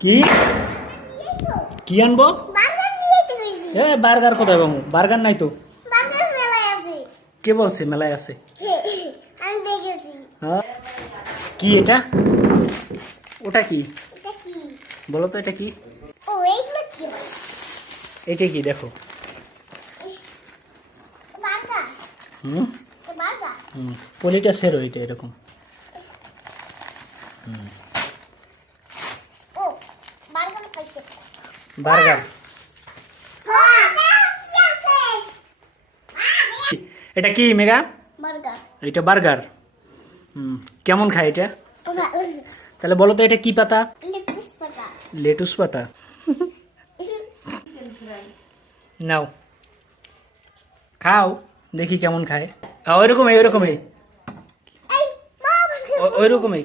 কি কি আনবো? বার্গার কোথায় বাবু? বার্গার নাই তো। কে বলছে মেলায় আছে? হ্যাঁ, কি এটা? ওটা কি বলো তো, এটা কি? এটা কি দেখো? হুম হুম, পলিটা সেরো এটা এরকম। বার্গার। এটা কি মেগা? এটা বার্গার। কেমন খায় এটা? তাহলে বলো তো এটা কি পাতা? লেটুস পাতা। নাও খাও দেখি কেমন খায়। ওইরকমই ওইরকমই ওইরকমই।